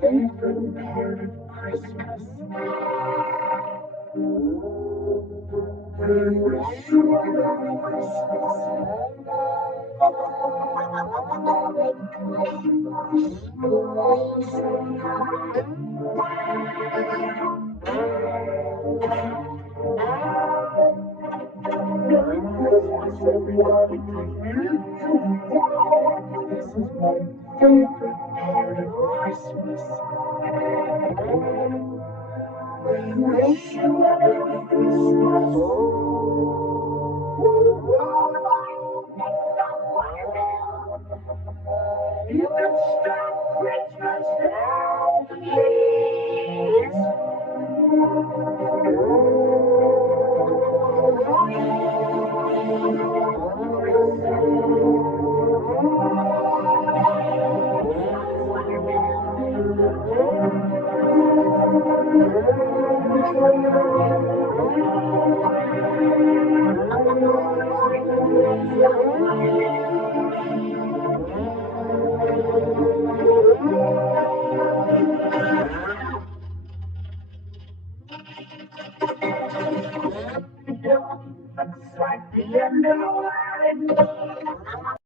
Favorite part of Christmas. We wish you a Merry Christmas. Merry Christmas, everybody. This is my favorite part of Christmas. We wish you a Merry Christmas. You can stop Christmas now, please. Looks like the end of the line.